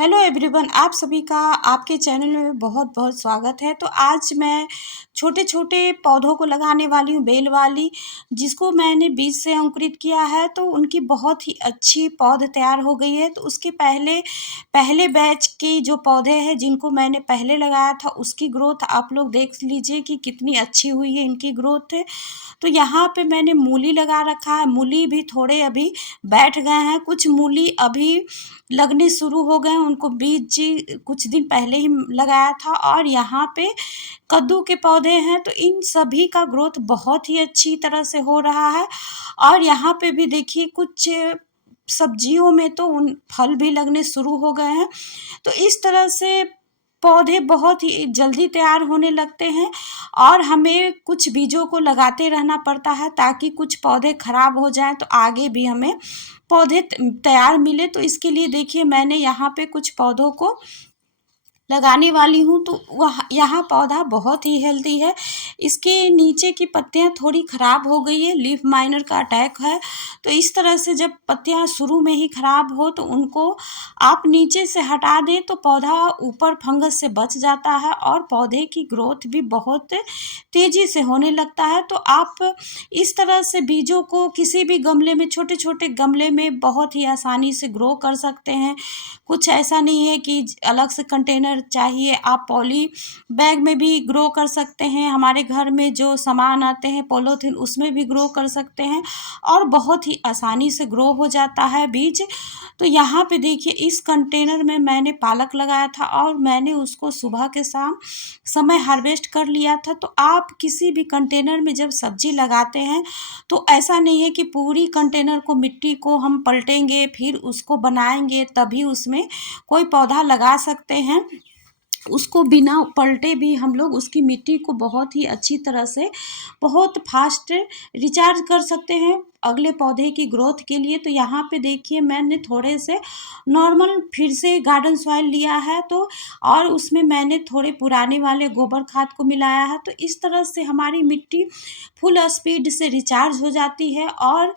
Hello everyone, आप सभी का आपके चैनल में बहुत बहुत स्वागत है। तो आज मैं छोटे छोटे पौधों को लगाने वाली हूँ, बेल वाली, जिसको मैंने बीज से अंकुरित किया है। तो उनकी बहुत ही अच्छी पौध तैयार हो गई है। तो उसके पहले पहले बैच की जो पौधे हैं जिनको मैंने पहले लगाया था, उसकी ग्रोथ आप लोग देख लीजिए कि कितनी अच्छी हुई है इनकी ग्रोथ है। तो यहाँ पे मैंने मूली लगा रखा है। मूली भी थोड़े अभी बैठ गए हैं, कुछ मूली अभी लगने शुरू हो गए हैं। उनको बीज कुछ दिन पहले ही लगाया था। और यहाँ पे कद्दू के पौधे हैं, तो इन सभी का ग्रोथ बहुत ही अच्छी तरह से हो रहा है। और यहाँ पे भी देखिए कुछ सब्जियों में तो उन फल भी लगने शुरू हो गए हैं। तो इस तरह से पौधे बहुत ही जल्दी तैयार होने लगते हैं। और हमें कुछ बीजों को लगाते रहना पड़ता है ताकि कुछ पौधे खराब हो जाएं तो आगे भी हमें पौधे तैयार मिले। तो इसके लिए देखिए मैंने यहाँ पे कुछ पौधों को लगाने वाली हूँ। तो वह यहाँ पौधा बहुत ही हेल्दी है। इसके नीचे की पत्तियाँ थोड़ी ख़राब हो गई है, लीफ माइनर का अटैक है। तो इस तरह से जब पत्तियाँ शुरू में ही ख़राब हो तो उनको आप नीचे से हटा दें तो पौधा ऊपर फंगस से बच जाता है और पौधे की ग्रोथ भी बहुत तेज़ी से होने लगता है। तो आप इस तरह से बीजों को किसी भी गमले में, छोटे छोटे गमले में बहुत ही आसानी से ग्रो कर सकते हैं। कुछ ऐसा नहीं है कि अलग से कंटेनर चाहिए, आप पॉली बैग में भी ग्रो कर सकते हैं। हमारे घर में जो सामान आते हैं पॉलीथीन, उसमें भी ग्रो कर सकते हैं और बहुत ही आसानी से ग्रो हो जाता है बीज। तो यहाँ पे देखिए इस कंटेनर में मैंने पालक लगाया था और मैंने उसको सुबह के शाम समय हार्वेस्ट कर लिया था। तो आप किसी भी कंटेनर में जब सब्जी लगाते हैं तो ऐसा नहीं है कि पूरी कंटेनर को, मिट्टी को हम पलटेंगे फिर उसको बनाएंगे तभी उसमें कोई पौधा लगा सकते हैं। उसको बिना पलटे भी हम लोग उसकी मिट्टी को बहुत ही अच्छी तरह से, बहुत फास्ट रिचार्ज कर सकते हैं अगले पौधे की ग्रोथ के लिए। तो यहाँ पे देखिए मैंने थोड़े से नॉर्मल फिर से गार्डन सॉइल लिया है, तो और उसमें मैंने थोड़े पुराने वाले गोबर खाद को मिलाया है। तो इस तरह से हमारी मिट्टी फुल स्पीड से रिचार्ज हो जाती है। और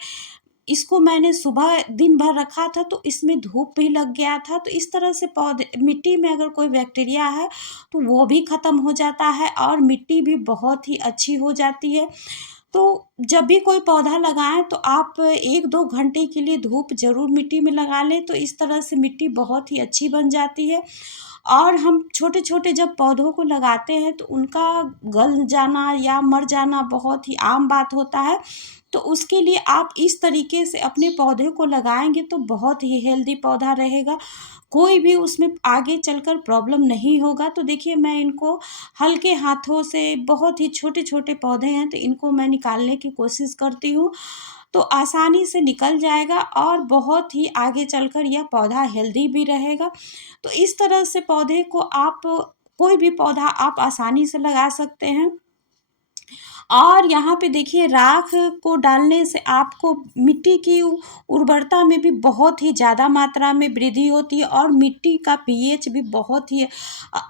इसको मैंने सुबह दिन भर रखा था तो इसमें धूप भी लग गया था। तो इस तरह से पौधे, मिट्टी में अगर कोई बैक्टीरिया है तो वो भी ख़त्म हो जाता है और मिट्टी भी बहुत ही अच्छी हो जाती है। तो जब भी कोई पौधा लगाएं तो आप 1-2 घंटे के लिए धूप ज़रूर मिट्टी में लगा लें। तो इस तरह से मिट्टी बहुत ही अच्छी बन जाती है। और हम छोटे छोटे जब पौधों को लगाते हैं तो उनका गल जाना या मर जाना बहुत ही आम बात होता है। तो उसके लिए आप इस तरीके से अपने पौधे को लगाएंगे तो बहुत ही हेल्दी पौधा रहेगा, कोई भी उसमें आगे चलकर प्रॉब्लम नहीं होगा। तो देखिए मैं इनको हल्के हाथों से, बहुत ही छोटे छोटे पौधे हैं तो इनको मैं निकालने की कोशिश करती हूँ, तो आसानी से निकल जाएगा और बहुत ही आगे चलकर यह पौधा हेल्दी भी रहेगा। तो इस तरह से पौधे को आप, कोई भी पौधा आप आसानी से लगा सकते हैं। और यहाँ पे देखिए राख को डालने से आपको मिट्टी की उर्वरता में भी बहुत ही ज़्यादा मात्रा में वृद्धि होती है और मिट्टी का पीएच भी बहुत ही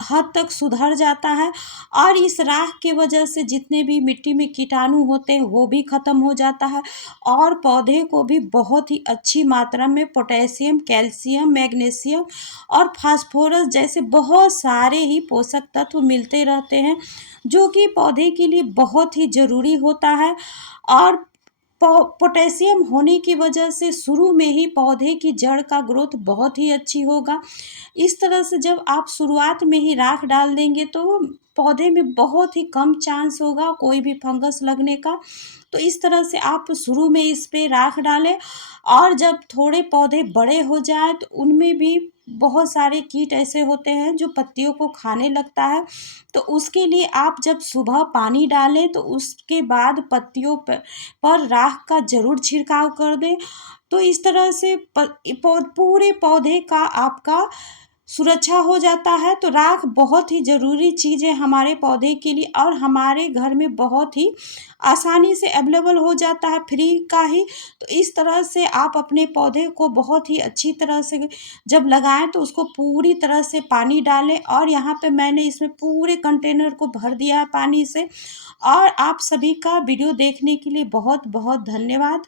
हद तक सुधर जाता है। और इस राख के वजह से जितने भी मिट्टी में कीटाणु होते हैं वो भी ख़त्म हो जाता है और पौधे को भी बहुत ही अच्छी मात्रा में पोटेशियम, कैल्शियम, मैग्नीशियम और फास्फोरस जैसे बहुत सारे ही पोषक तत्व मिलते रहते हैं, जो कि पौधे के लिए बहुत ही ज़रूरी होता है। और पोटेशियम होने की वजह से शुरू में ही पौधे की जड़ का ग्रोथ बहुत ही अच्छी होगा। इस तरह से जब आप शुरुआत में ही राख डाल देंगे तो पौधे में बहुत ही कम चांस होगा कोई भी फंगस लगने का। तो इस तरह से आप शुरू में इस पे राख डालें और जब थोड़े पौधे बड़े हो जाएं तो उनमें भी बहुत सारे कीट ऐसे होते हैं जो पत्तियों को खाने लगता है। तो उसके लिए आप जब सुबह पानी डालें तो उसके बाद पत्तियों पर राख का ज़रूर छिड़काव कर दें। तो इस तरह से पूरे पौधे का आपका सुरक्षा हो जाता है। तो राख बहुत ही ज़रूरी चीज़ है हमारे पौधे के लिए और हमारे घर में बहुत ही आसानी से अवेलेबल हो जाता है, फ्री का ही। तो इस तरह से आप अपने पौधे को बहुत ही अच्छी तरह से जब लगाएं तो उसको पूरी तरह से पानी डालें। और यहाँ पे मैंने इसमें पूरे कंटेनर को भर दिया है पानी से। और आप सभी का वीडियो देखने के लिए बहुत बहुत धन्यवाद।